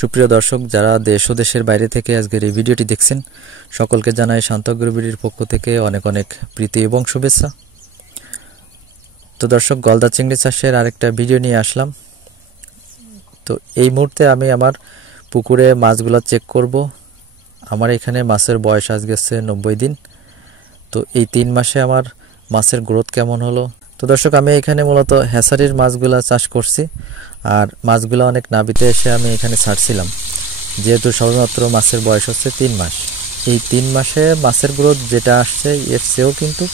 সুপ্রিয় দর্শক, যারা দেশ ও দেশের বাইরে থেকে আজকের এই ভিডিওটি দেখছেন, সকলকে জানাই শান্ত আগ্রোবিডির পক্ষ থেকে অনেক অনেক প্রীতি এবং শুভেচ্ছা। তো দর্শক, গলদা চিংড়ি চাষের আরেকটা ভিডিও নিয়ে আসলাম। তো এই মুহূর্তে আমি আমার পুকুরে মাছগুলো চেক করব। আমার এখানে মাছের বয়স আজ গেছে 90 দিন। তো এই 3 মাসে আমার মাছের গ্রোথ কেমন হলো। তো দর্শক, আমি এখানে মূলত হ্যাচারির মাছগুলা চাষ করছি, আর মাছগুলো অনেক নাবিতে এসে আমি এখানে ছাড়ছিলাম, যেহেতু সবেমাত্র মাছের বয়স হচ্ছে 3 মাস। এই 3 মাসে মাছের গ্রোথ যেটা আসছে এর চেয়েও কিন্তু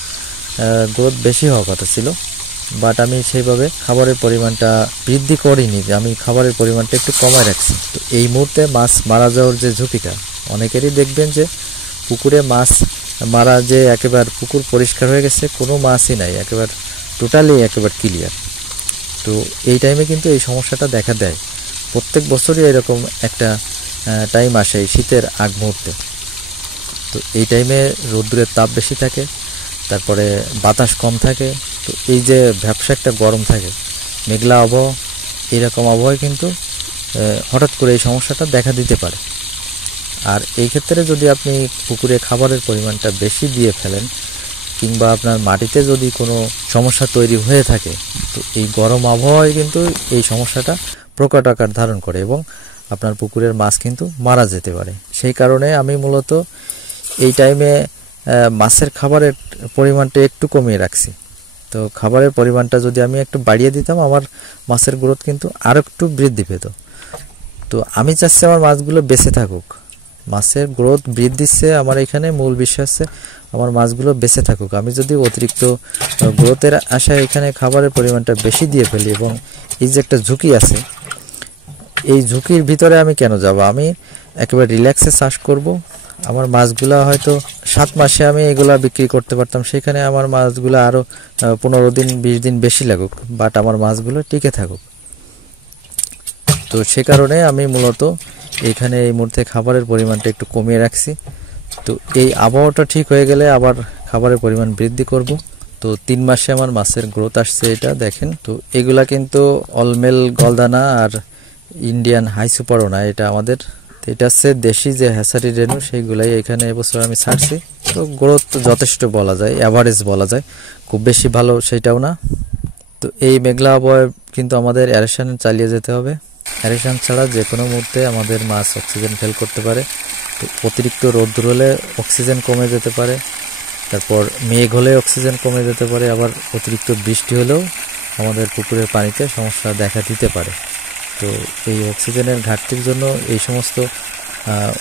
গ্রোথ বেশি হওয়ার কথা ছিল, বাট আমি সেইভাবে খাবারের পরিমাণটা বৃদ্ধি করিনি, আমি খাবারের পরিমাণটা একটু কমায় রাখছি। তো এই মুহূর্তে মাছ মারা যাওয়ার যে ঝুঁকিটা, অনেকেরই দেখবেন যে পুকুরে মাছ মারা, যে একেবারে পুকুর পরিষ্কার হয়ে গেছে, কোনো মাছই নাই, একেবারে টোটালি একেবারে ক্লিয়ার। তো এই টাইমে কিন্তু এই সমস্যাটা দেখা দেয়। প্রত্যেক বছরই এরকম একটা টাইম আসে এই শীতের আগ মুহূর্তে। তো এই টাইমে রৌদ্রের তাপ বেশি থাকে, তারপরে বাতাস কম থাকে। তো এই যে ভ্যাপসা একটা গরম থাকে, মেঘলা আবহাওয়া, এইরকম আবহাওয়ায় কিন্তু হঠাৎ করে এই সমস্যাটা দেখা দিতে পারে। আর এই ক্ষেত্রে যদি আপনি পুকুরে খাবারের পরিমাণটা বেশি দিয়ে ফেলেন, কিংবা আপনার মাটিতে যদি কোনো সমস্যা তৈরি হয়ে থাকে, তো এই গরম আবহাওয়ায় কিন্তু এই সমস্যাটা প্রকট আকার ধারণ করে এবং আপনার পুকুরের মাছ কিন্তু মারা যেতে পারে। সেই কারণে আমি মূলত এই টাইমে মাছের খাবারের পরিমাণটা একটু কমিয়ে রাখছি। তো খাবারের পরিমাণটা যদি আমি একটু বাড়িয়ে দিতাম, আমার মাছের গ্রোথ কিন্তু আরও একটু বৃদ্ধি পেত। তো আমি চাচ্ছি আমার মাছগুলো বেঁচে থাকুক, মাছের গ্রোথ বৃদ্ধির চেয়ে আমার এখানে মূল বিষয় হচ্ছে আমার মাছগুলো বেঁচে থাকুক। আমি যদি অতিরিক্ত গ্রোথের আশায় এখানে খাবারের পরিমাণটা বেশি দিয়ে ফেলি, এবং এই যে একটা ঝুঁকি আছে, এই ঝুঁকির ভিতরে আমি কেন যাব? আমি একেবারে রিল্যাক্সে চাষ করব। আমার মাছগুলা হয়তো 7 মাসে আমি এগুলা বিক্রি করতে পারতাম, সেখানে আমার মাছগুলো আরও 15 দিন 20 দিন বেশি লাগুক, বাট আমার মাছগুলো টিকে থাকুক। তো সে কারণে আমি মূলত এখানে এই মুহূর্তে খাবারের পরিমাণটা একটু কমিয়ে রাখছি। তো এই আবহাওয়াটা ঠিক হয়ে গেলে আবার খাবারের পরিমাণ বৃদ্ধি করব। তো 3 মাসে আমার মাছের গ্রোথ আসছে, এটা দেখেন। তো এগুলা কিন্তু অলমেল গলদানা আর ইন্ডিয়ান হাই সুপারও না, এটা আমাদের, এটা হচ্ছে দেশি যে হ্যাচারি রেনু, সেইগুলাই এখানে এবছর আমি ছাড়ছি। তো গ্রোথ তো যথেষ্ট বলা যায়, অ্যাভারেজ বলা যায়, খুব বেশি ভালো সেটাও না। তো এই মেঘলা আবহাওয়ায় কিন্তু আমাদের অ্যারেশন চালিয়ে যেতে হবে। অ্যারেশন ছাড়া যে কোনো মুহূর্তে আমাদের মাছ অক্সিজেন ফেল করতে পারে। তো অতিরিক্ত রৌদ্র হলে অক্সিজেন কমে যেতে পারে, তারপর মেঘ হলে অক্সিজেন কমে যেতে পারে, আবার অতিরিক্ত বৃষ্টি হলেও আমাদের পুকুরের পানিতে সমস্যা দেখা দিতে পারে। তো এই অক্সিজেনের ঘাটতির জন্য এই সমস্ত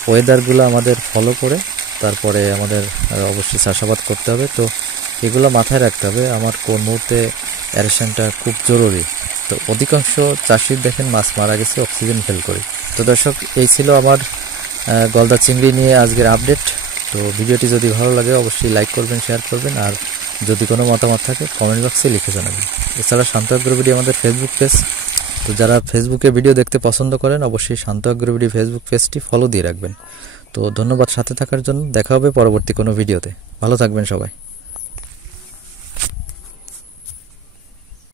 ওয়েদারগুলো আমাদের ফলো করে তারপরে আমাদের অবশ্যই চাষাবাদ করতে হবে। তো এগুলো মাথায় রাখতে হবে আমার কোন মুহূর্তে অ্যারেশনটা খুব জরুরি। তো অধিকাংশ চাষির দেখেন মাছ মারা গেছে অক্সিজেন ফেল করে। তো দর্শক, এই ছিল আমার গলদা চিংড়ি নিয়ে আজকের আপডেট। তো ভিডিওটি যদি ভালো লাগে অবশ্যই লাইক করবেন, শেয়ার করবেন, আর যদি কোনো মতামত থাকে কমেন্ট বক্সে লিখে জানাবেন। এছাড়া শান্ত আগ্রোবিডি আমাদের ফেসবুক পেজ। তো যারা ফেসবুকে ভিডিও দেখতে পছন্দ করেন অবশ্যই শান্ত আগ্রোবিডি ফেসবুক পেজটি ফলো দিয়ে রাখবেন। তো ধন্যবাদ সাথে থাকার জন্য। দেখা হবে পরবর্তী কোনো ভিডিওতে। ভালো থাকবেন সবাই।